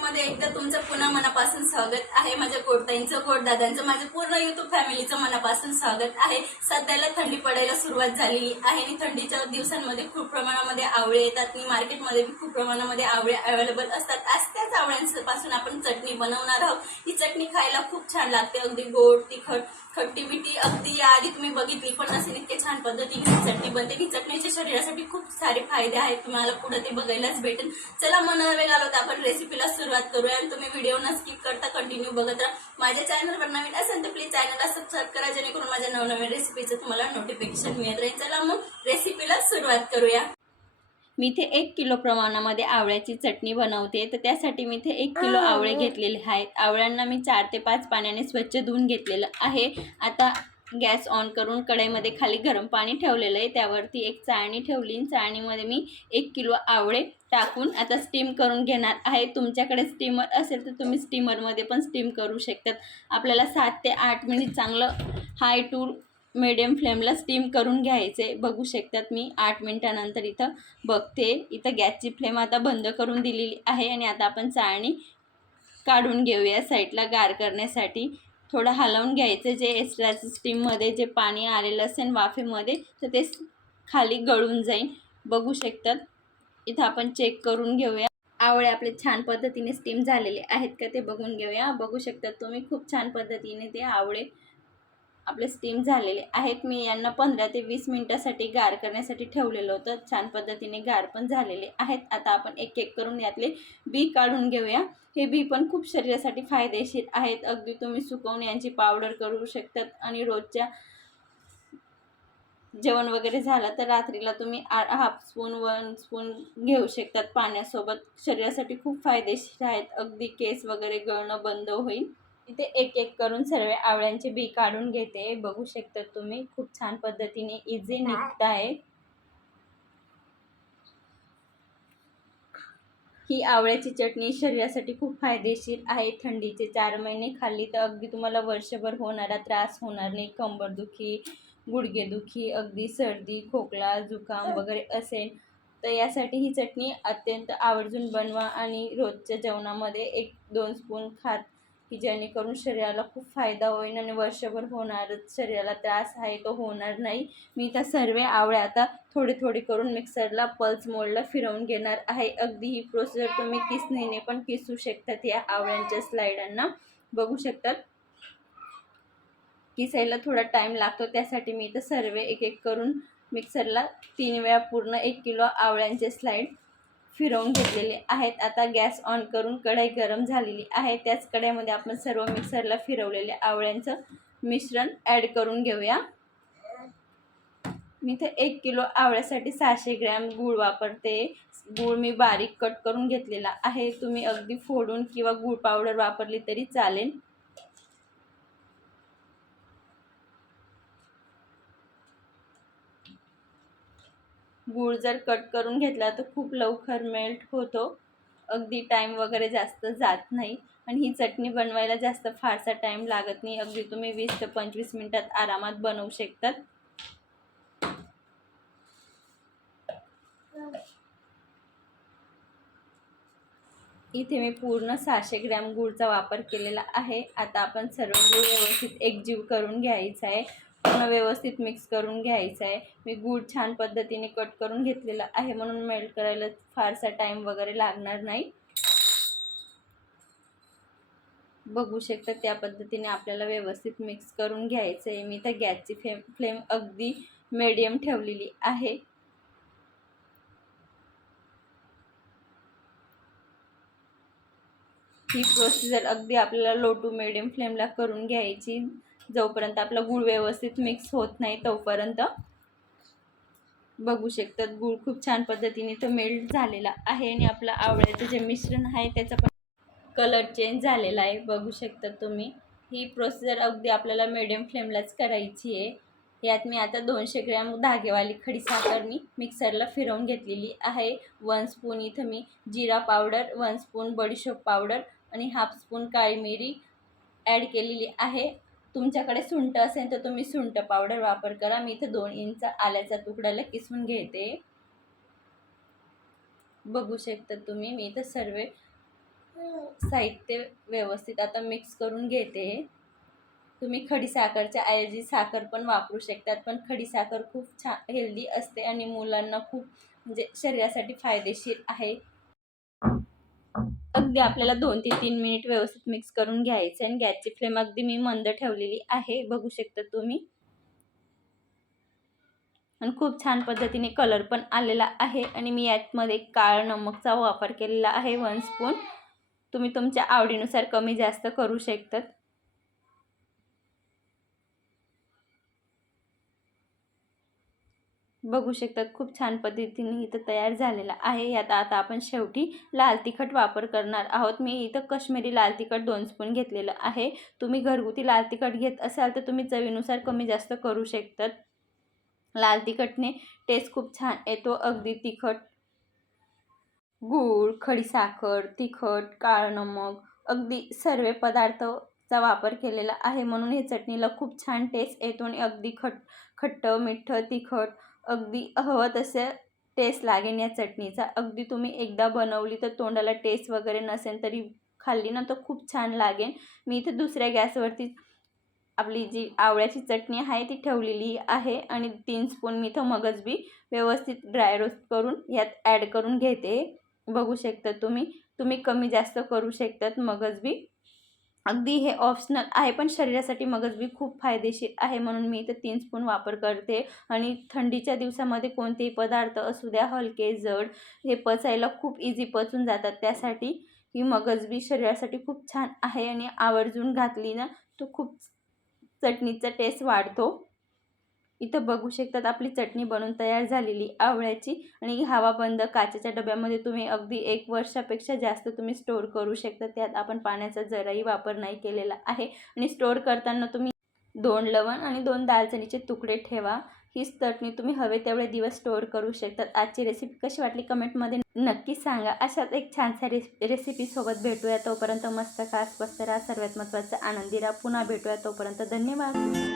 मध्ये एकदा तुमचं पुन्हा मनापासून स्वागत आहे। माझ्या कोटताईंचं, कोटदादांचं, माझ्या पूर्ण युट्यूब फॅमिलीचं मनापासून स्वागत आहे। सध्याला थंडी पडायला सुरुवात झाली आहे आणि थंडीच्या दिवसांमध्ये खूप प्रमाणामध्ये आवळे येतात आणि मार्केटमध्ये खूप प्रमाणामध्ये आवळे अवेलेबल असतात। आज त्याच आवळ्यांपासून आपण चटणी बनवणार आहोत। ही चटणी खायला खूप छान लागते, अगदी गोड, तिखट, खट्टी मिठी। अगदी याआधी तुम्ही बघितली पण नसेल, इतके छान पद्धतीने चटणी बनते। ही चटणीच्या शरीरासाठी खूप सारे फायदे आहेत, तुम्हाला पुढे ते बघायलाच भेटेल। चला मन वेळ आलो तर आपण रेसिपीला सुरुवात करूया आणि तुम्ही व्हिडिओ न स्किप करता कंटिन्यू बघत राहा। माझ्या चॅनलवर नवीन असेल तर प्लीज चॅनलला सबस्क्राईब करा, जेणेकरून माझ्या नवनवीन रेसिपीचं तुम्हाला नोटिफिकेशन मिळत राहील। चला मग रेसिपीला सुरुवात करूया। मी इथे 1 किलो प्रमाणामध्ये आवळ्याची चटणी बनवते, तर त्यासाठी मी इथे 1 किलो आवळे घेतलेले आहेत। आवळ्यांना मी 4 ते 5 पाण्याने स्वच्छ धुवून घेतलेलं आहे। आता गॅस ऑन करून कढईमध्ये खाली गरम पाणी ठेवलेलं आहे, त्यावरती एक चाळणी ठेवली। चाळणीमध्ये मी 1 किलो आवळे टाकून आता स्टीम करून घेणार आहे। तुमच्याकडे स्टीमर असेल तर तुम्ही स्टीमरमध्ये पण स्टीम करू शकतात। आपल्याला 7 ते 8 मिनिट चांगलं हाय टू मीडियम फ्लेमला स्टीम करून घ्यायचे। बघू शकतात मी 8 मिनिटानंतर इथं बघते, इथं गॅसची फ्लेम आता बंद करून दिलेली आहे आणि आता आपण चाळणी काढून घेऊया साईडला गार करण्यासाठी। थोडं हलवून घ्यायचं, जे एक्स्ट्राचं स्टीममध्ये जे पाणी आलेलं असेल वाफेमध्ये तर ते खाली गळून जाईल। बघू शकतात, इथं आपण चेक करून घेऊया आवळे आपले छान पद्धतीने स्टीम झालेले आहेत का ते बघून घेऊया। बघू शकतात तुम्ही खूप छान पद्धतीने ते आवळे आपले स्टीम झालेले आहेत। मी यांना 15 ते 20 मिनिटासाठी गार करण्यासाठी ठेवलेलं होतं, छान पद्धतीने गार पण झालेले आहेत। आता आपण एक एक करून यातले बी काढून घेऊया। हे बी पण खूप शरीरासाठी फायदेशीर आहेत, अगदी तुम्ही सुकवून यांची पावडर करू शकतात आणि रोजच्या जेवण वगैरे झालं तर रात्रीला तुम्ही हाफ स्पून 1 स्पून घेऊ शकतात पाण्यासोबत। शरीरासाठी खूप फायदेशीर आहेत, अगदी केस वगैरे गळणं बंद होईल। इथे एक एक करून सर्व आवळ्यांचे बी काढून घेते। बघू शकता तुम्ही खूप छान पद्धतीने इझी निघत आहे। ही आवळ्याची चटणी शरीरासाठी खूप फायदेशीर आहे। थंडीचे 4 महिने खाल्ली तर अगदी तुम्हाला वर्षभर होणारा त्रास होणार नाही। कंबरदुखी, गुडघेदुखी, अगदी सर्दी, खोकला, जुकाम वगैरे असेल तर यासाठी ही चटणी अत्यंत आवर्जून बनवा आणि रोजच्या जेवणामध्ये 1-2 स्पून खात, की जेणेकरून शरीराला खूप फायदा होईल आणि वर्षभर होणार शरीराला त्रास आहे तो होणार नाही। मी त्या सर्व आवळ्या आता थोडे थोडे करून मिक्सरला पल्स मोडला फिरवून घेणार आहे। अगदी ही प्रोसेस तुम्ही किसणीने पण किसू शकतात या आवळ्यांच्या स्लाइडांना। बघू शकतात किसायला थोडा टाइम लागतो, त्यासाठी मी इथं सर्व एक एक करून मिक्सरला 3 वेळा पूर्ण 1 किलो आवळ्यांचे स्लाइड फिरवून घेतलेले आहेत। आता गॅस ऑन करून कढई गरम झालेली आहे, त्याच कढईमध्ये आपण सर्व मिक्सरला फिरवलेले आवळ्यांचं मिश्रण ॲड करून घेऊया। मी इथे 1 किलो आवळ्यासाठी 600 ग्रॅम गूळ वापरते। गूळ मी बारीक कट करून घेतलेला आहे, तुम्ही अगदी फोडून किंवा गूळ पावडर वापरली तरी चालेल। गूळ जर कट करून घेतला तर खूप लवकर मेल्ट होतो, अगदी टाइम वगैरे जास्त जात नाही आणि ही चटणी बनवायला जास्त फारसा टाइम लागत नाही। अगदी तुम्ही 20 ते 25 मिनिटात आरामात बनवू शकतात। इथे मी पूर्ण 600 ग्रॅम गूळचा वापर केलेला आहे। आता आपण सर्व गूळ व्यवस्थित एकजीव करून घ्यायचा आहे, पूर्ण व्यवस्थित मिक्स करून घ्यायचं आहे। मी गूळ छान पद्धतीने कट करून घेतलेला आहे, म्हणून मेल्ट करायला फारसा टाइम वगैरे लागणार नाही। बघू शकता त्या पद्धतीने आपल्याला व्यवस्थित मिक्स करून घ्यायचं आहे। मी तर गॅसची फ्लेम अगदी मीडियम ठेवलेली आहे। ही प्रोसिजर अगदी आपल्याला लो टू मीडियम फ्लेमला करून घ्यायची, जोपर्यंत आपला गूळ व्यवस्थित मिक्स होत नाही तोपर्यंत। बघू शकतात गूळ खूप छान पद्धतीने तो मेल्ट झालेला आहे आणि आपलं आवळ्याचं जे मिश्रण आहे त्याचा पण कलर चेंज झालेला आहे। बघू शकता तुम्ही ही प्रोसिजर अगदी आपल्याला मीडियम फ्लेमलाच करायची आहे। यात मी आता 200 ग्रॅम धागेवाली खडी साखर मी मिक्सरला फिरवून घेतलेली आहे। 1 स्पून इथं मी जिरा पावडर, 1 स्पून बडीशोप पावडर आणि हाफ स्पून काळी मिरी ॲड केलेली आहे। तुमच्याकडे सुंठ असेल तर तुम्ही सुंठ पावडर वापर करा। मी इथं 2 इंच आल्याचा तुकड्याला किसून घेते। बघू शकता तुम्ही मी इथं सर्व साहित्य व्यवस्थित आता मिक्स करून घेते. तुम्ही खडीसाखरच्या ऐवजी साखर पण वापरू शकतात, पण खडीसाखर खूप छान हेल्दी असते आणि मुलांना खूप म्हणजे शरीरासाठी फायदेशीर आहे. अगदी आपल्याला 2 ते 3 मिनिट व्यवस्थित मिक्स करून घ्यायचं आणि गॅसची फ्लेम अगदी मी मंद ठेवलेली आहे, बघू शकता तुम्ही. आणि खूप छान पद्धतीने कलर पण आलेला आहे आणि मी यामध्ये काळं नमकचा वापर केलेला आहे 1 स्पून. तुम्ही तुमच्या आवडीनुसार कमी जास्त करू शकतात. बघू शकतात खूप छान पद्धतीने इथं तयार झालेला आहे. यात आता आपण शेवटी लाल तिखट वापर करणार आहोत. मी इथं काश्मीरी लाल तिखट 2 स्पून घेतलेलं आहे. तुम्ही घरगुती लाल तिखट घेत असाल तर तुम्ही चवीनुसार कमी जास्त करू शकतात. लाल तिखटने टेस्ट खूप छान येतो. अगदी तिखट, गूळ, खडीसाखर, तिखट, काळं नमक अगदी सर्व पदार्थाचा वापर केलेला आहे, म्हणून हे चटणीला खूप छान टेस्ट येतो आणि अगदी खट्ट, मिठ्ठ, तिखट अगदी हवं तसं टेस्ट लागेल या चटणीचा. अगदी तुम्ही एकदा बनवली तर तोंडाला टेस्ट वगैरे नसेल तरी खाल्ली ना तर खूप छान लागेल. मी इथे दुसऱ्या गॅसवरती आपली जी आवळ्याची चटणी आहे ती ठेवलेली आहे आणि 3 स्पून मी इथं मगज बी व्यवस्थित ड्राय रोस्ट करून यात ॲड करून घेते. बघू शकता तुम्ही. तुम्ही कमी जास्त करू शकतात मगज बी. अगदी हे ऑप्शनल आहे, पण शरीरासाठी मगज बी खूप फायदेशीर आहे, म्हणून मी इथं 3 स्पून वापर करते. आणि थंडीच्या दिवसामध्ये कोणतेही पदार्थ असू द्या, हलके, जड, हे पचायला खूप इझी पचून जातात. त्यासाठी ही मगज बी शरीरासाठी खूप छान आहे आणि आवर्जून घातली ना तो खूप चटणीचा टेस्ट वाढतो. इथं बघू शकतात आपली चटणी बनवून तयार झालेली आवळ्याची आणि हवाबंद काचेच्या डब्यामध्ये तुम्ही अगदी 1 वर्षापेक्षा जास्त तुम्ही स्टोअर करू शकता. त्यात आपण पाण्याचा जराही वापर नाही केलेला आहे आणि स्टोअर करताना तुम्ही 2 लवंग आणि 2 दालचिनीचे तुकडे ठेवा. ही चटणी तुम्ही हवे तेवढे दिवस स्टोअर करू शकतात. आजची रेसिपी कशी वाटली कमेंटमध्ये नक्की सांगा. अशाच एक छानशा रेसिपीसोबत भेटूया. तोपर्यंत मस्त खा, स्वस्त राहा, सर्वात महत्त्वाचं आनंदी राहा. पुन्हा भेटूया. तोपर्यंत धन्यवाद.